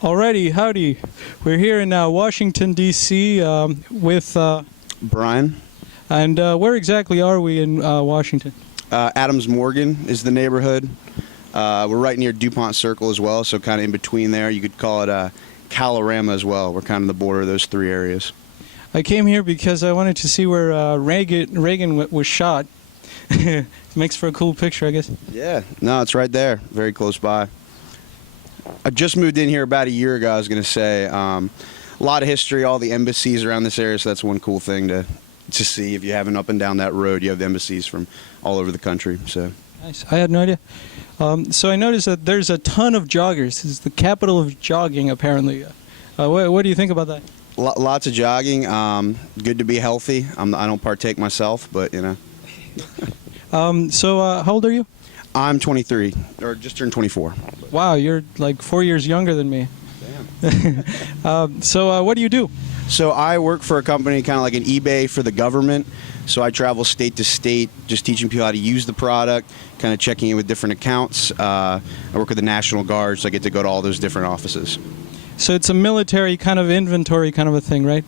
Alrighty, howdy. We're here in Washington, D.C. With Brian. And where exactly are we in Washington? Adams Morgan is the neighborhood. We're right near DuPont Circle as well, so kind of in between there. You could call it Calorama as well. We're kind of the border of those three areas. I came here because I wanted to see where Reagan was shot. Makes for a cool picture, I guess. Yeah, no, it's right there, very close by. I just moved in here about a year ago, I was going to say. A lot of history, all the embassies around this area, so that's one cool thing to see. If you haven't up and down that road, you have the embassies from all over the country. So nice. I had no idea. So I noticed that there's a ton of joggers. It's the capital of jogging, apparently. What do you think about that? Lots of jogging. Good to be healthy. I don't partake myself, but, you know. So how old are you? I'm 23, or just turned 24. Wow, you're like 4 years younger than me. Damn. So what do you do? So I work for a company kind of like an eBay for the government. So I travel state to state, just teaching people how to use the product, kind of checking in with different accounts. I work with the National Guard, so I get to go to all those different offices. So it's a military kind of inventory kind of a thing, right?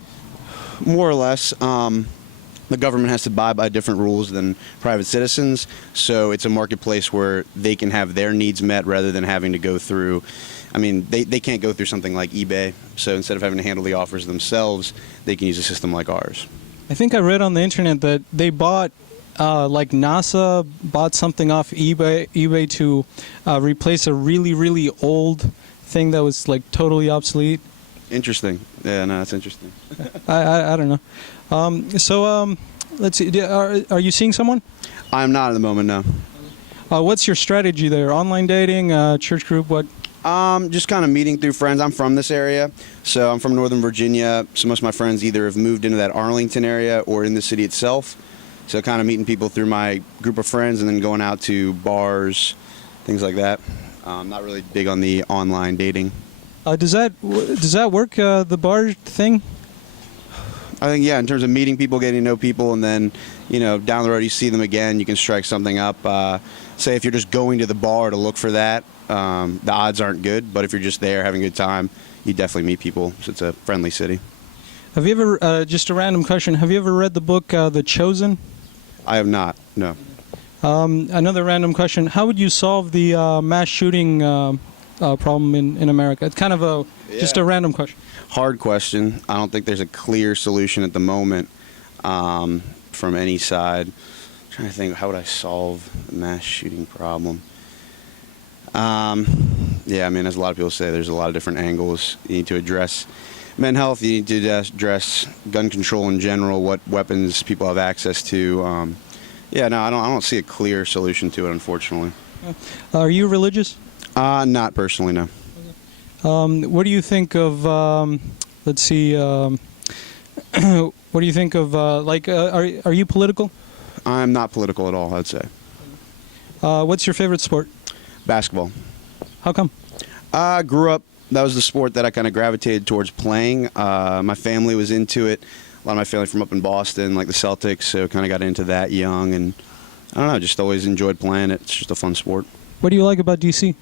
More or less. The government has to abide by different rules than private citizens, so it's a marketplace where they can have their needs met rather than having to go through, I mean, they can't go through something like eBay, so instead of having to handle the offers themselves, they can use a system like ours. I think I read on the internet that they bought, like NASA bought something off eBay to replace a really, really old thing that was like totally obsolete. Interesting. Yeah, no, that's interesting. I don't know. Let's see. Are you seeing someone? I'm not at the moment, no. What's your strategy there? Online dating, church group, what? Just kind of meeting through friends. I'm from this area, so I'm from Northern Virginia. So most of my friends either have moved into that Arlington area or in the city itself. So kind of meeting people through my group of friends and then going out to bars, things like that. I'm not really big on the online dating. Does that work, the bar thing? I think, yeah, in terms of meeting people, getting to know people, and then, you know, down the road you see them again, you can strike something up. Say if you're just going to the bar to look for that, the odds aren't good, but if you're just there having a good time, you definitely meet people. So it's a friendly city. Have you ever, just a random question, have you ever read the book The Chosen? I have not, no. Another random question, how would you solve the mass shooting problem in America? It's kind of just a random question. Hard question. I don't think there's a clear solution at the moment from any side. I'm trying to think, how would I solve the mass shooting problem? Yeah, I mean, as a lot of people say, there's a lot of different angles. You need to address mental health. You need to address gun control in general, what weapons people have access to. Yeah, no, I don't see a clear solution to it, unfortunately. Are you religious? Not personally, no. What do you think of, let's see, what do you think of, are you political? I'm not political at all, I'd say. What's your favorite sport? Basketball. How come? Grew up, that was the sport that I kind of gravitated towards playing. My family was into it. A lot of my family from up in Boston, like the Celtics, so kind of got into that young, and I don't know, just always enjoyed playing it. It's just a fun sport. What do you like about D.C.?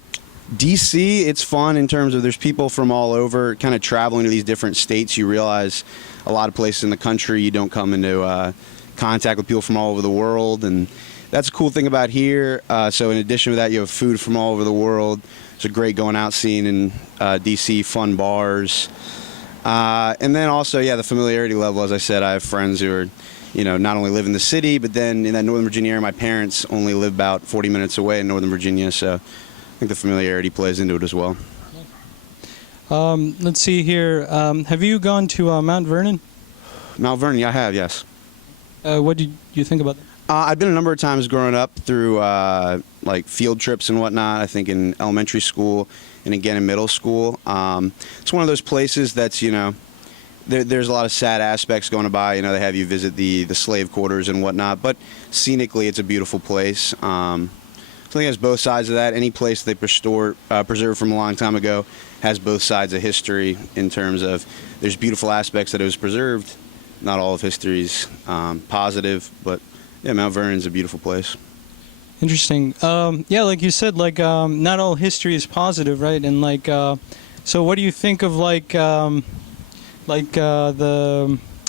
D.C., it's fun in terms of there's people from all over kind of traveling to these different states. You realize a lot of places in the country you don't come into contact with people from all over the world, and that's a cool thing about here. So in addition to that, you have food from all over the world. It's a great going out scene in D.C., fun bars. And then also, yeah, the familiarity level, as I said, I have friends who are, you know, not only live in the city, but then in that Northern Virginia area, my parents only live about 40 minutes away in Northern Virginia, so I think the familiarity plays into it as well. Let's see here. Have you gone to Mount Vernon? Mount Vernon, yeah, I have, yes. What did you think about that? I've been a number of times growing up through like field trips and whatnot, I think in elementary school and again in middle school. It's one of those places that's, you know, there's a lot of sad aspects going by. You know, they have you visit the slave quarters and whatnot, but scenically it's a beautiful place. So I think it has both sides of that. Any place they preserved from a long time ago has both sides of history in terms of there's beautiful aspects that it was preserved. Not all of history's positive, but yeah, Mount Vernon's a beautiful place. Interesting. Yeah, like you said, like not all history is positive, right? And like, So what do you think of the,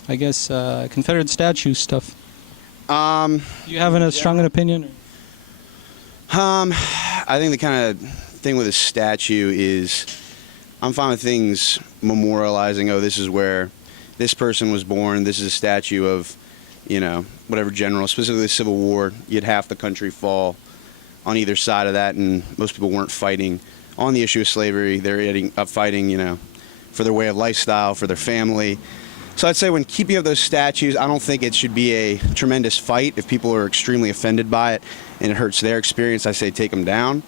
I guess, Confederate Statues stuff? Do you have a strong an opinion? I think the kind of thing with a statue is I'm fine with things memorializing, oh, this is where this person was born, this is a statue of, whatever general, specifically the Civil War. You had half the country fall on either side of that, and most people weren't fighting on the issue of slavery. They're fighting, for their way of lifestyle, for their family. So I'd say when keeping up those statues, I don't think it should be a tremendous fight. If people are extremely offended by it and it hurts their experience, I say take them down.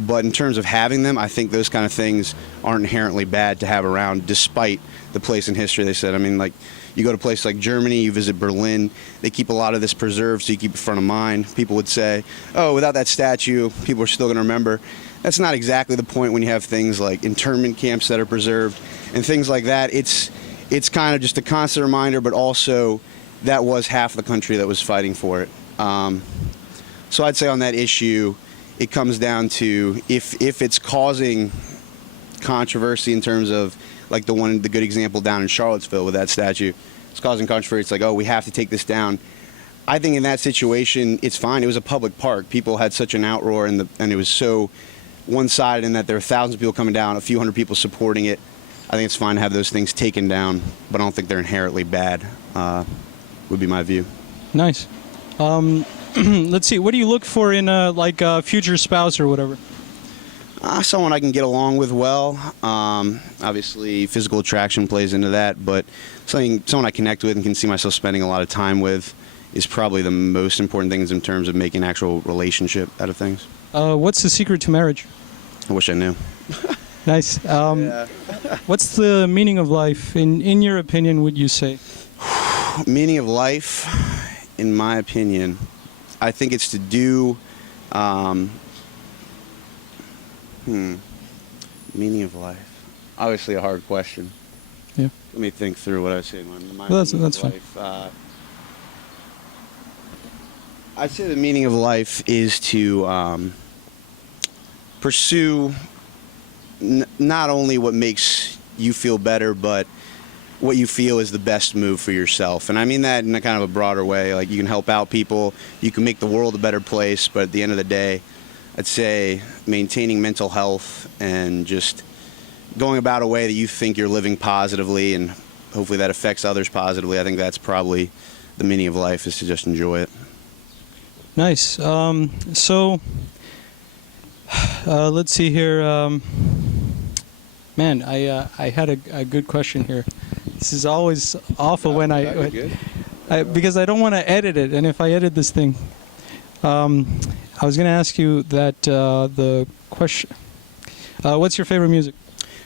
But in terms of having them, I think those kind of things aren't inherently bad to have around, despite the place in history they said. I mean, like, you go to places like Germany, you visit Berlin, they keep a lot of this preserved, so you keep it front of mind. People would say, oh, without that statue, people are still going to remember. That's not exactly the point when you have things like internment camps that are preserved and things like that. It's kind of just a constant reminder, but also that was half the country that was fighting for it. So I'd say on that issue, it comes down to if it's causing controversy in terms of, like the good example down in Charlottesville with that statue, it's causing controversy. It's like, oh, we have to take this down. I think in that situation, it's fine. It was a public park. People had such an outroar, and it was so one-sided in that there were thousands of people coming down, a few hundred people supporting it. I think it's fine to have those things taken down, but I don't think they're inherently bad, would be my view. Nice. Let's see. What do you look for in a future spouse or whatever? Someone I can get along with well. Obviously, physical attraction plays into that, but someone I connect with and can see myself spending a lot of time with is probably the most important things in terms of making an actual relationship out of things. What's the secret to marriage? I wish I knew. Nice. Yeah. What's the meaning of life, in your opinion, would you say? Meaning of life, in my opinion, I think it's to do... Meaning of life. Obviously a hard question. Yeah. Let me think through what I say. That's fine. I'd say the meaning of life is to pursue not only what makes you feel better, but what you feel is the best move for yourself. And I mean that in a kind of a broader way. Like, you can help out people, you can make the world a better place, but at the end of the day, I'd say maintaining mental health and just going about a way that you think you're living positively, and hopefully that affects others positively. I think that's probably the meaning of life, is to just enjoy it. Nice. So, let's see here. Man, I had a good question here. This is always awful when because I don't want to edit it, and if I edit this thing, I was going to ask you that the question. What's your favorite music?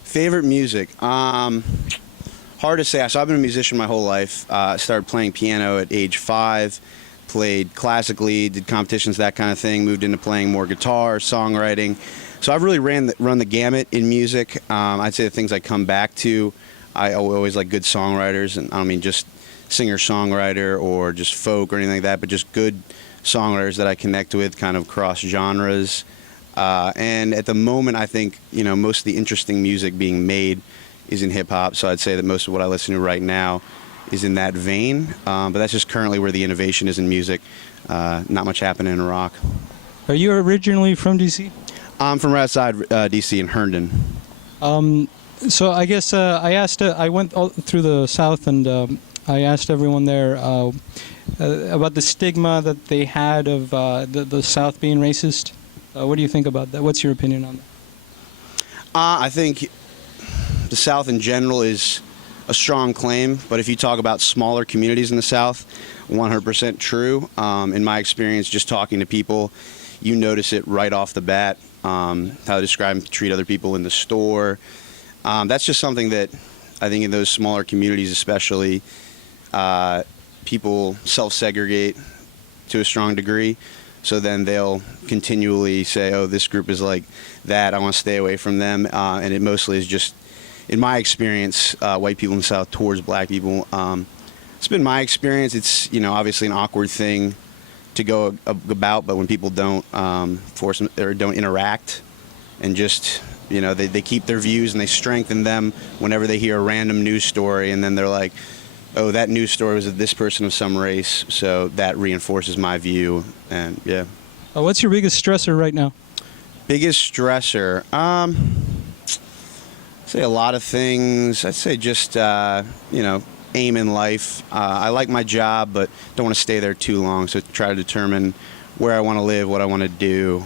Favorite music? Hard to say. So I've been a musician my whole life. I started playing piano at age 5. Played classically, did competitions, that kind of thing. Moved into playing more guitar, songwriting. So I've really run the gamut in music. I'd say the things I come back to, I always like good songwriters, and I don't mean just singer-songwriter or just folk or anything like that, but just good songwriters that I connect with, kind of cross genres. And at the moment, I think most of the interesting music being made is in hip hop. So I'd say that most of what I listen to right now is in that vein. But that's just currently where the innovation is in music. Not much happening in rock. Are you originally from DC? I'm from right outside DC in Herndon. So I guess I went all through the South, and I asked everyone there about the stigma that they had of the South being racist. What do you think about that? What's your opinion on that? I think the South in general is a strong claim, but if you talk about smaller communities in the South, 100% true. In my experience, just talking to people, you notice it right off the bat, how they describe and treat other people in the store. That's just something that I think in those smaller communities especially, people self-segregate to a strong degree. So then they'll continually say, oh, this group is like that, I want to stay away from them. And it mostly is just, in my experience, white people in the South towards black people. It's been my experience. It's, obviously an awkward thing to go about, but when people don't force them or don't interact and just, They keep their views and they strengthen them whenever they hear a random news story, and then they're like, oh, that news story was of this person of some race, so that reinforces my view. And yeah. What's your biggest stressor right now? Biggest stressor? I'd say a lot of things. I'd say just, aim in life. I like my job, but don't want to stay there too long, so try to determine where I want to live, what I want to do.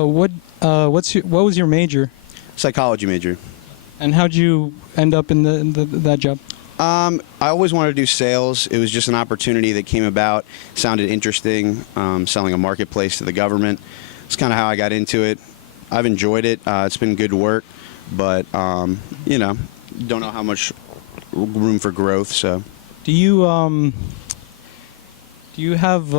What was your major? Psychology major. And how'd you end up in that job? I always wanted to do sales. It was just an opportunity that came about. Sounded interesting, selling a marketplace to the government. It's kind of how I got into it. I've enjoyed it. It's been good work, but, don't know how much room for growth, so. Do you have,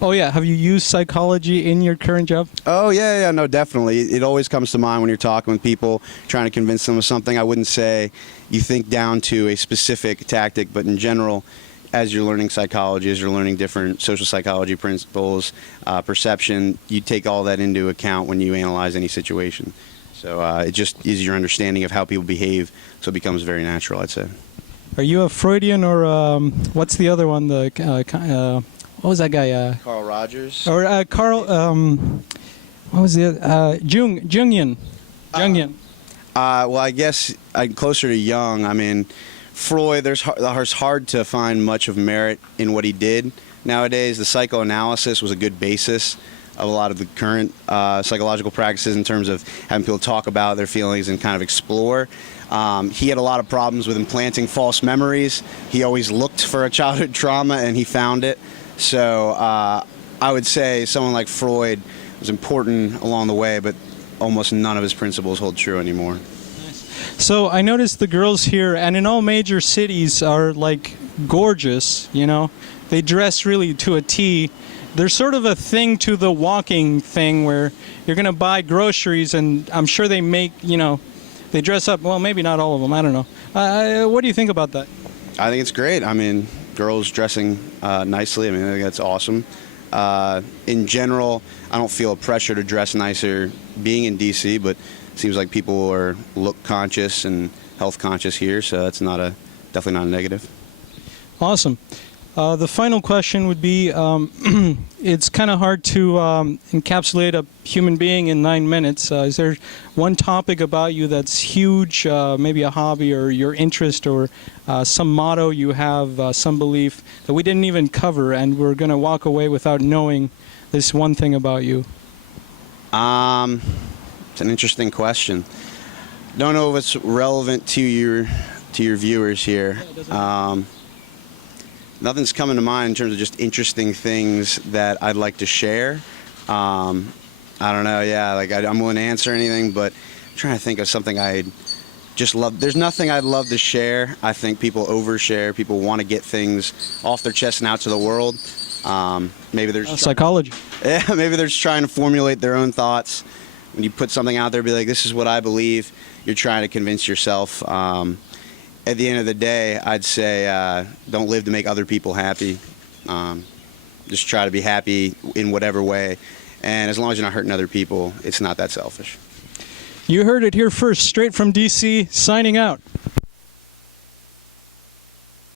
have you used psychology in your current job? Oh, yeah, no, definitely. It always comes to mind when you're talking with people, trying to convince them of something. I wouldn't say you think down to a specific tactic, but in general, as you're learning psychology, as you're learning different social psychology principles, perception, you take all that into account when you analyze any situation. So it just is your understanding of how people behave, so it becomes very natural, I'd say. Are you a Freudian or what's the other one? What was that guy? Carl Rogers? Or Carl, what was the Jungian. Jungian. Well, I guess I'm closer to Jung. I mean, Freud, there's hard to find much of merit in what he did. Nowadays, the psychoanalysis was a good basis of a lot of the current psychological practices in terms of having people talk about their feelings and kind of explore. He had a lot of problems with implanting false memories. He always looked for a childhood trauma, and he found it. So I would say someone like Freud was important along the way, but almost none of his principles hold true anymore. So I noticed the girls here, and in all major cities, are like gorgeous, They dress really to a T. There's sort of a thing to the walking thing where you're going to buy groceries, and I'm sure they make, they dress up. Well, maybe not all of them. I don't know. What do you think about that? I think it's great. I mean, girls dressing nicely, I think that's awesome. In general, I don't feel a pressure to dress nicer being in D.C., but it seems like people are look conscious and health conscious here, so that's definitely not a negative. Awesome. The final question would be, it's kind of hard to encapsulate a human being in 9 minutes. Is there one topic about you that's huge, maybe a hobby or your interest or some motto you have, some belief that we didn't even cover and we're going to walk away without knowing this one thing about you? It's an interesting question. Don't know if it's relevant to your viewers here. Nothing's coming to mind in terms of just interesting things that I'd like to share. I don't know, I'm willing to answer anything, but I'm trying to think of something I'd just love. There's nothing I'd love to share. I think people overshare. People want to get things off their chest and out to the world. Maybe there's psychology. Yeah, maybe they're just trying to formulate their own thoughts. When you put something out there, be like, this is what I believe, you're trying to convince yourself. At the end of the day, I'd say don't live to make other people happy. Just try to be happy in whatever way. And as long as you're not hurting other people, it's not that selfish. You heard it here first, straight from D.C., signing out.